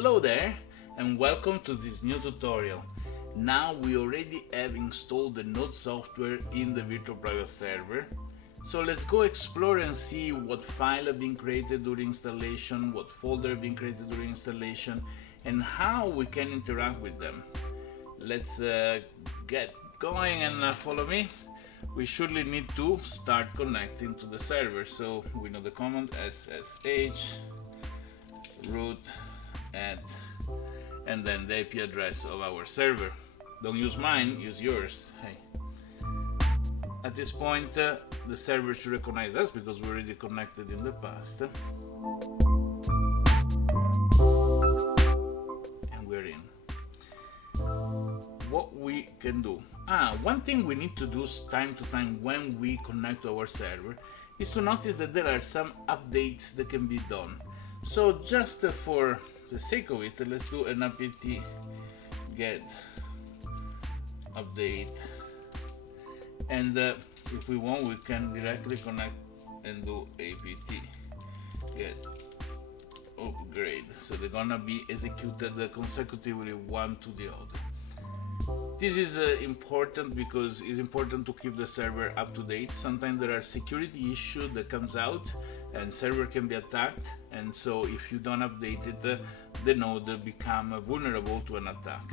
Hello there and welcome to this new tutorial. Now we already have installed the Node software in the virtual private server. So let's go explore and see what file have been created during installation, what folder have been created during installation, and how we can interact with them. Let's get going and follow me. We surely need to start connecting to the server. So we know the command ssh root add and then the IP address of our server. Don't use mine, use yours. Hey. At this point, the server should recognize us because we're already connected in the past. And we're in. What we can do. One thing we need to do time to time when we connect to our server is to notice that there are some updates that can be done. So just for the sake of it, let's do an apt get update, and if we want, we can directly connect and do apt get upgrade. So they're gonna be executed consecutively one to the other. This is important because it's important to keep the server up to date. Sometimes there are security issues that comes out and server can be attacked, and so if you don't update it, the node become vulnerable to an attack.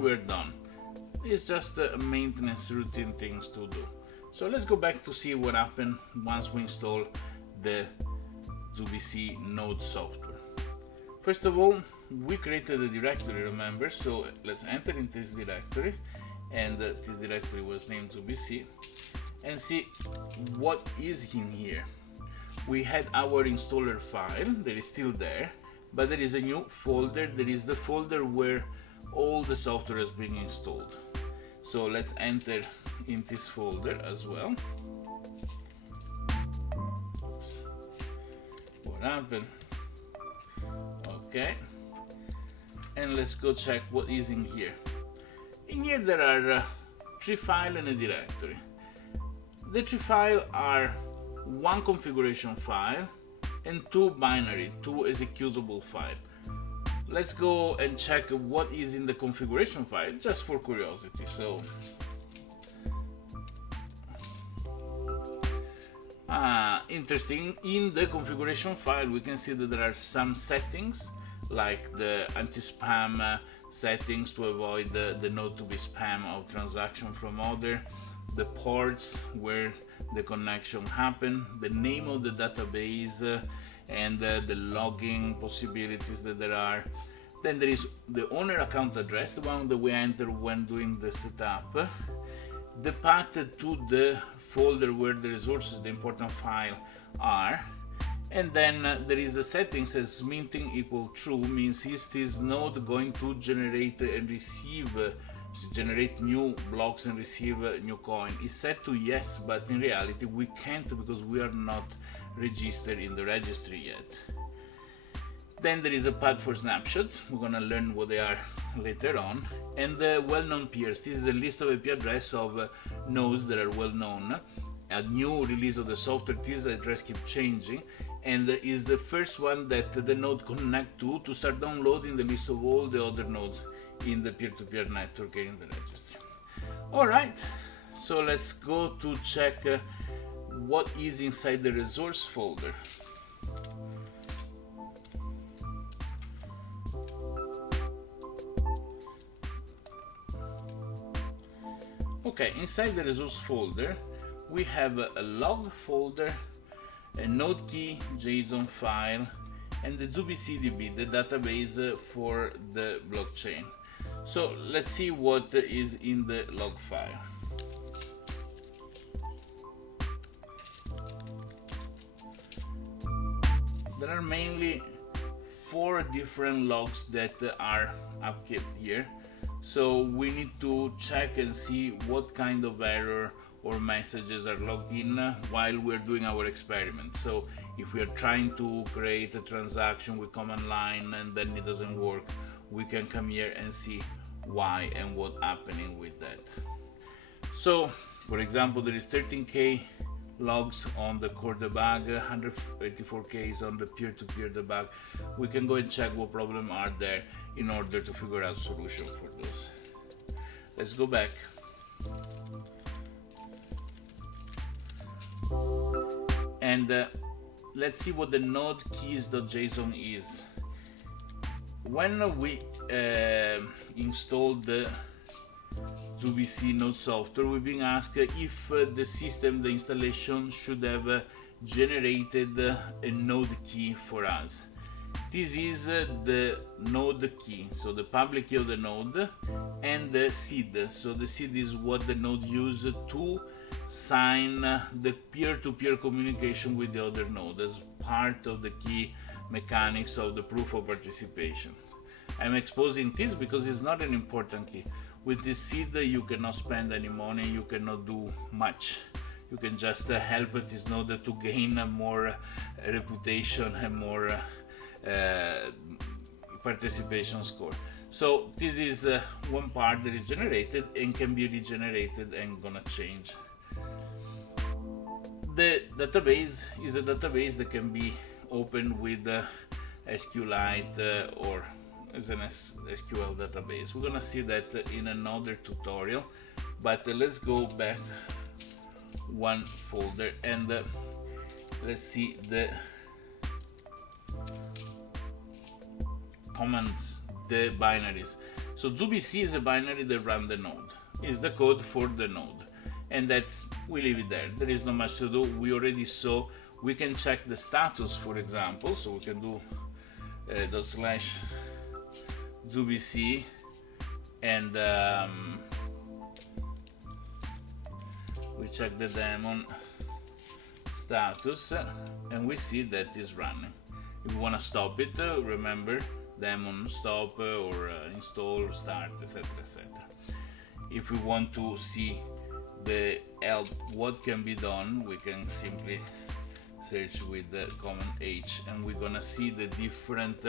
We're done. It's just a maintenance routine things to do. So let's go back to see what happened once we install the ZooBC Node software. First of all, we created a directory, remember? So let's enter into this directory, and this directory was named ZooBC, and see what is in here. We had our installer file that is still there, but there is a new folder. There is the folder where all the software has been installed. So let's enter in this folder as well. Oops. What happened? Okay, and let's go check what is in here. In here there are 3 files and a directory. The 3 files are 1 configuration file and 2 binary, 2 executable files. Let's go and check what is in the configuration file, just for curiosity. So, interesting. In the configuration file, we can see that there are some settings, like the anti-spam settings to avoid the node to be spam of transaction from other, the ports where the connection happen, the name of the database, and the logging possibilities that there are. Then there is the owner account address, the one that we enter when doing the setup, the path to the folder where the resources, the important file, are, and then there is a setting says minting equal true, means is this node going to generate and receive generate new blocks and receive new coin. Is set to yes, but in reality we can't because we are not registered in the registry yet. Then there is a path for snapshots. We're gonna learn what they are later on. And the well-known peers. This is a list of IP address of nodes that are well-known. A new release of the software, this address keeps changing, and is the first one that the node connect to start downloading the list of all the other nodes in the peer-to-peer network in the registry. Alright, so let's go to check what is inside the resource folder. Okay, inside the resource folder we have a log folder, a node key JSON file, and the ZooBC DB, the database for the blockchain. So let's see what is in the log file. there are mainly 4 different logs that are upkept here. So we need to check and see what kind of error or messages are logged in while we're doing our experiment. So if we are trying to create a transaction with command line and then it doesn't work, we can come here and see why and what's happening with that. So for example, there is 13k logs on the core debug, 184k on the peer-to-peer debug. We can go and check what problems are there in order to figure out solution for those. Let's go back. And let's see what the node keys.json is. When we installed the ZooBC node software, we've been asked if the system, the installation, should have generated a node key for us. This is the node key, so the public key of the node, and the seed. So the seed is what the node uses to sign the peer-to-peer communication with the other node as part of the key mechanics of the proof of participation. I'm exposing this because it's not an important key. With this seed you cannot spend any money, you cannot do much. You can just help this node to gain more reputation and more participation score. So this is one part that is generated and can be regenerated and gonna change. The database is a database that can be opened with SQLite or as an SQL database. We're gonna see that in another tutorial, but let's go back one folder and let's see the commands, the binaries. So ZooBC is a binary that runs the node. It's the code for the node, and we leave it there. There is not much to do. We already saw we can check the status, for example. So we can do /ZooBC and we check the daemon status and we see that is running. If we want to stop it, remember daemon stop or install, start, etc, etc. If we want to see the help, what can be done, we can simply search with the command H and we're gonna see the different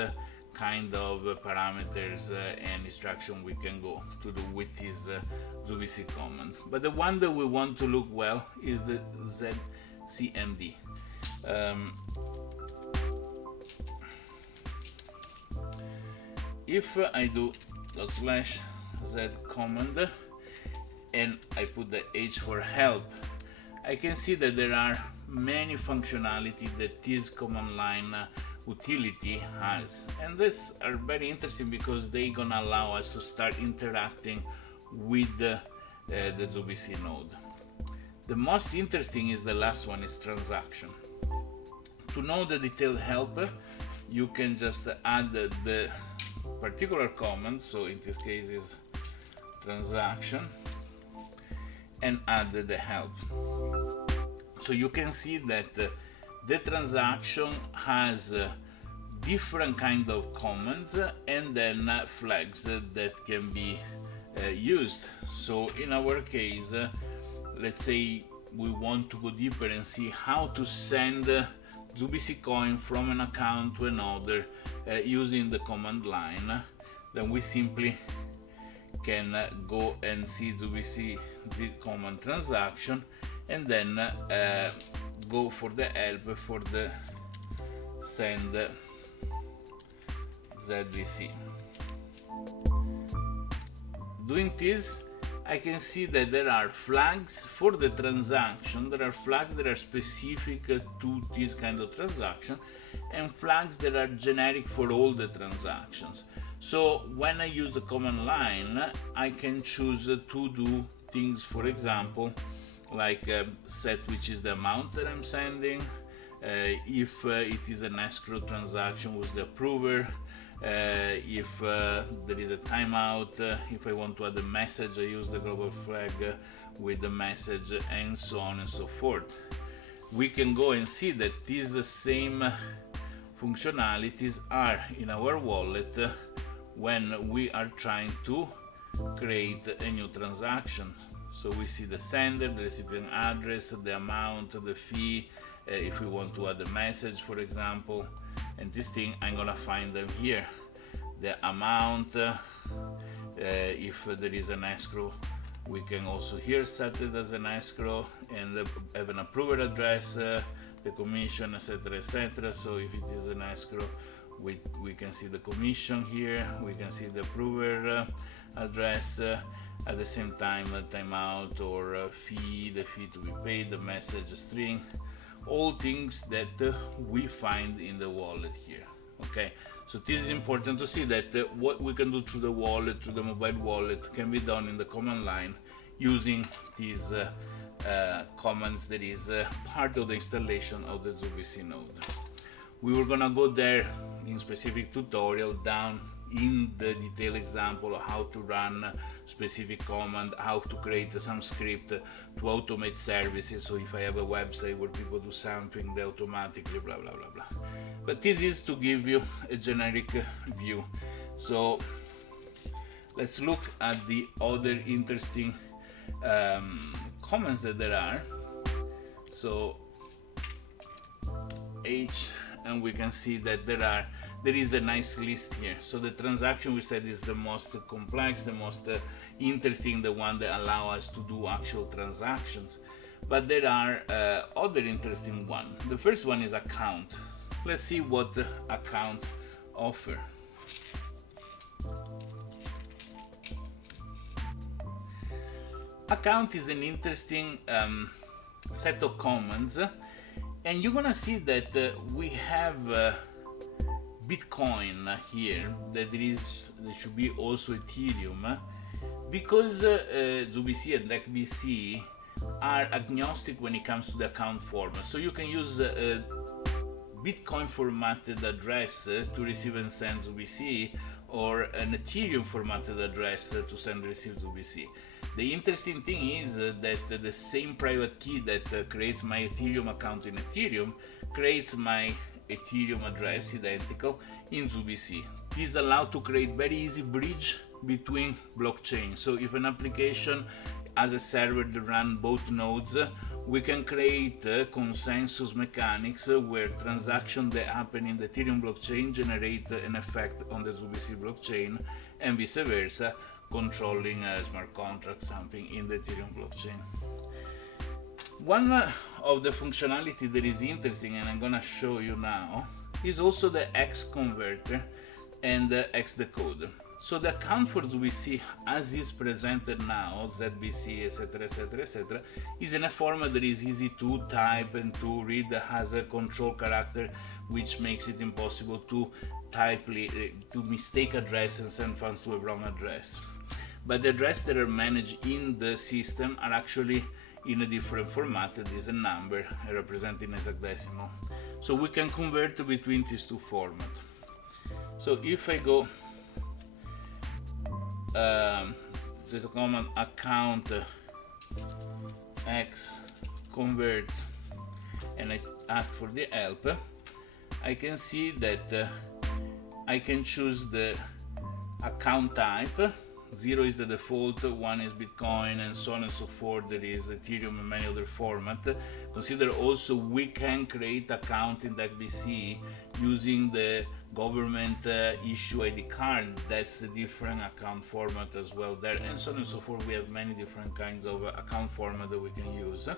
kind of parameters and instruction we can go to do with this ZooBC command. But the one that we want to look well is the zcmd. If I do /z command and I put the H for help, I can see that there are many functionality that this command line utility has, and these are very interesting because they're gonna allow us to start interacting with the ZooBC node. The most interesting is the last one, is transaction. To know the detailed help, you can just add the particular command, so in this case is transaction, and add the help. So you can see that the transaction has different kind of commands and then flags that can be used. So in our case, let's say we want to go deeper and see how to send ZooBC coin from an account to another using the command line, then we simply can go and see ZooBC command transaction and then go for the help for the send-zbc. Doing this, I can see that there are flags for the transaction, there are flags that are specific to this kind of transaction, and flags that are generic for all the transactions. So when I use the command line, I can choose to do things, for example, like set which is the amount that I'm sending, if it is an escrow transaction with the approver, if there is a timeout, if I want to add a message, I use the global flag with the message, and so on and so forth. We can go and see that this same functionalities are in our wallet when we are trying to create a new transaction. So we see the sender, the recipient address, the amount, the fee, if we want to add a message, for example, and this thing I'm gonna find them here. The amount, if there is an escrow, we can also here set it as an escrow and have an approver address, the commission, etc., etc. So if it is an escrow, we can see the commission here, we can see the approver address, at the same time a timeout or a fee, the fee to be paid, the message string, all things that we find in the wallet here. Okay, so this is important to see that what we can do through the wallet, through the mobile wallet, can be done in the command line using these commands that is part of the installation of the ZooBC node. We were gonna go there in specific tutorial down in the detailed example of how to run specific command, how to create some script to automate services. So if I have a website where people do something, they automatically blah blah blah blah. But this is to give you a generic view. So let's look at the other interesting comments that there are. So and we can see that there is a nice list here. So the transaction we said is the most complex, the most interesting, the one that allow us to do actual transactions. But there are other interesting ones. The first one is account. Let's see what the account offer. Account is an interesting set of commands, and you're gonna see that we have Bitcoin here, that there should be also Ethereum, because ZooBC and DecBC are agnostic when it comes to the account format. So you can use a Bitcoin formatted address to receive and send ZooBC, or an Ethereum formatted address to send and receive ZooBC. The interesting thing is that the same private key that creates my Ethereum account in Ethereum creates my Ethereum address identical in ZooBC. This allows to create very easy bridge between blockchains. So if an application has a server that run both nodes, we can create consensus mechanics where transactions that happen in the Ethereum blockchain generate an effect on the ZooBC blockchain, and vice versa, controlling a smart contract, something in the Ethereum blockchain. One of the functionality that is interesting, and I'm gonna show you now, is also the hex converter and the hexdecode. So the account for ZooBC as is presented now, ZBC, etc., etc., etc., is in a format that is easy to type and to read, has a control character which makes it impossible to to mistake address and send funds to a wrong address. But the addresses that are managed in the system are actually in a different format. It is a number representing hexadecimal. So we can convert between these two formats. So if I go to the command account x convert and I ask for the help, I can see that I can choose the account type. 0 is the default, 1 is Bitcoin, and so on and so forth. There is Ethereum and many other formats. Consider also we can create account in DecBC using the government issue ID card. That's a different account format as well there, and so on and so forth. We have many different kinds of account format that we can use.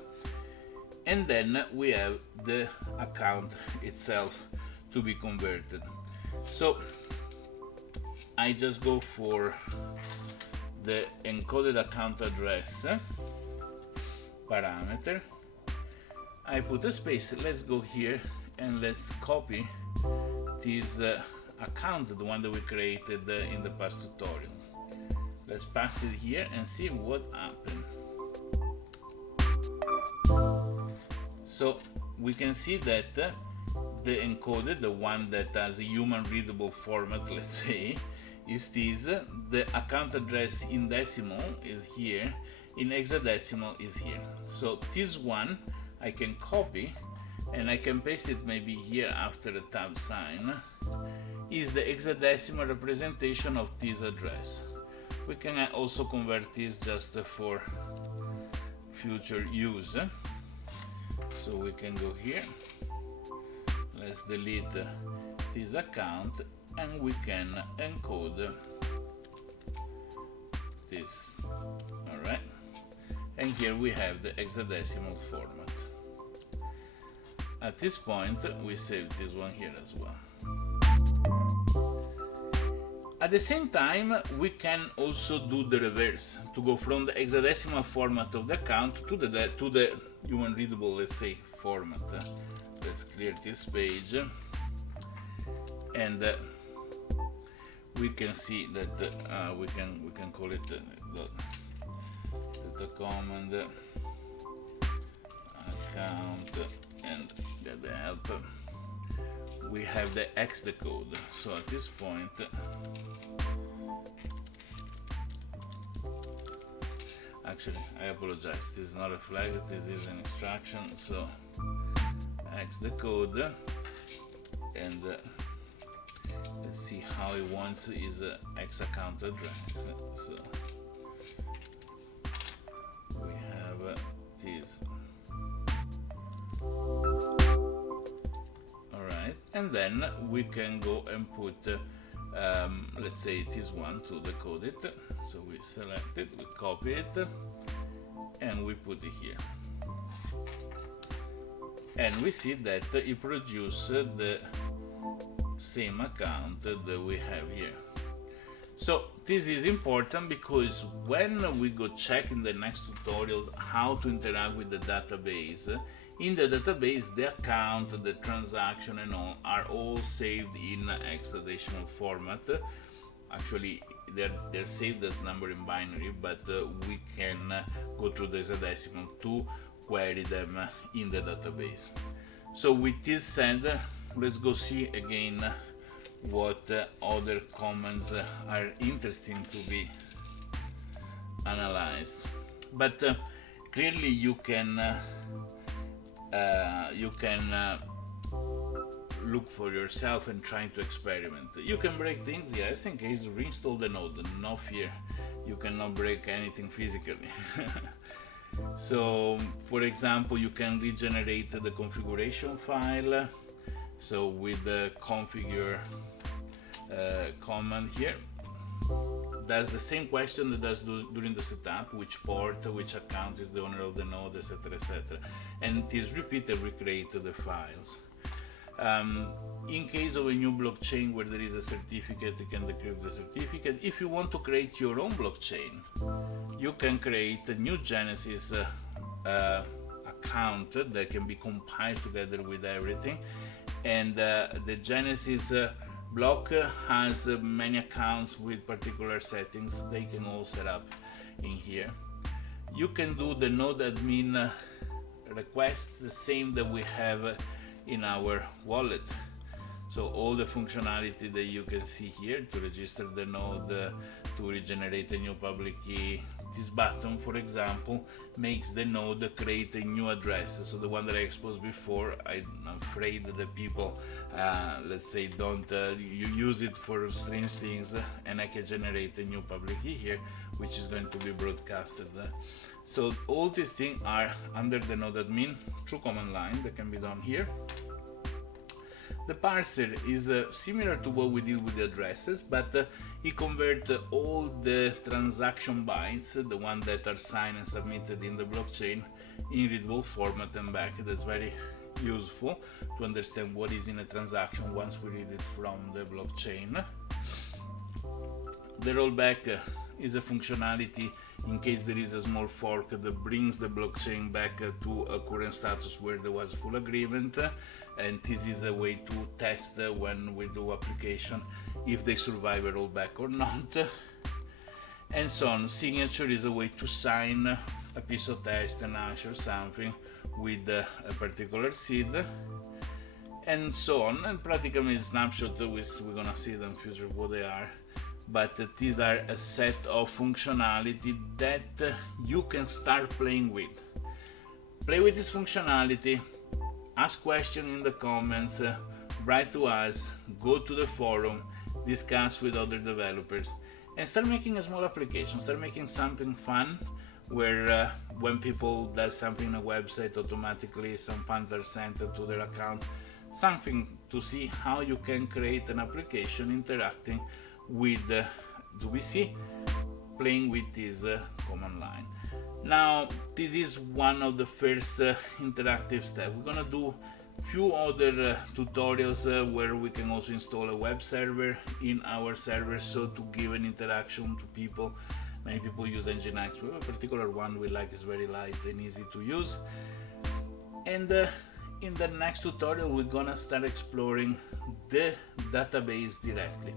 And then we have the account itself to be converted. So I just go for the encoded account address parameter. I put a space. Let's go here and let's copy this account, the one that we created in the past tutorial. Let's pass it here and see what happened. So we can see that the encoded, the one that has a human readable format, let's say, is this. The account address in decimal is here, in hexadecimal is here. So this one I can copy and I can paste it maybe here after the tab sign, is the hexadecimal representation of this address. We can also convert this just for future use. So we can go here, let's delete this account, and we can encode this. Alright, and here we have the hexadecimal format. At this point we save this one here as well. At the same time, we can also do the reverse, to go from the hexadecimal format of the account to the human readable, let's say, format. Let's clear this page, and we can see that we can call it the command account and get the help. We have the hexdecode. So at this point, actually, I apologize, this is not a flag, this is an instruction. So hexdecode, and let's see how he wants his hex account address. So we have this. Alright, and then we can go and put let's say this one to decode it. So we select it, we copy it, and we put it here, and we see that it produces the same account that we have here. So this is important because when we go check in the next tutorials how to interact with the database, in the database the account, the transaction and all are all saved in hexadecimal format. Actually they're saved as number in binary, but we can go through the hexadecimal to query them in the database. So with this said, let's go see again what other commands are interesting to be analyzed. But clearly you can look for yourself and trying to experiment. You can break things, yes, in case reinstall the node, no fear, you cannot break anything physically. So for example, you can regenerate the configuration file. So with the configure command here, that's the same question that does during the setup, which port, which account is the owner of the node, etc, etc, and it is repeated, recreate the files. In case of a new blockchain where there is a certificate, you can decrypt the certificate. If you want to create your own blockchain, you can create a new Genesis account that can be compiled together with everything, and the Genesis block has many accounts with particular settings. They can all set up in here. You can do the node admin request, the same that we have in our wallet. So all the functionality that you can see here to register the node, to regenerate a new public key. This button, for example, makes the node create a new address. So the one that I exposed before, I'm afraid that the people, let's say, don't you use it for strange things, and I can generate a new public key here, which is going to be broadcasted. So all these things are under the node admin through command line that can be done here. The parser is similar to what we did with the addresses, but it converts all the transaction bytes, the ones that are signed and submitted in the blockchain, in readable format and back. That's very useful to understand what is in a transaction once we read it from the blockchain. The rollback is a functionality in case there is a small fork that brings the blockchain back to a current status where there was full agreement, and this is a way to test when we do application if they survive a rollback or not, and so on. Signature is a way to sign a piece of text, an hash or something with a particular seed, and so on. And practically a snapshot, we're gonna see them in future what they are. But these are a set of functionality that you can start playing with. Play with this functionality, ask questions in the comments, write to us, go to the forum, discuss with other developers, and start making a small application. Start making something fun where when people does something on a website, automatically some funds are sent to their account. Something to see how you can create an application interacting with ZooBC, playing with this command line. Now, this is one of the first interactive steps. We're gonna do few other tutorials where we can also install a web server in our server, so to give an interaction to people. Many people use Nginx. We have a particular one we like, is very light and easy to use. And in the next tutorial, we're gonna start exploring the database directly.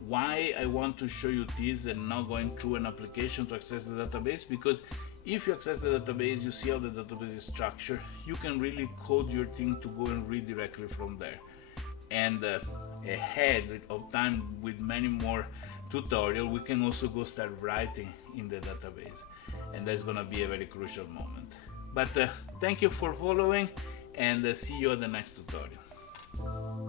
Why I want to show you this and not going through an application to access the database, because if you access the database, you see how the database is structured, you can really code your thing to go and read directly from there. And ahead of time, with many more tutorials, we can also go start writing in the database, and that's gonna be a very crucial moment. But thank you for following, and see you at the next tutorial.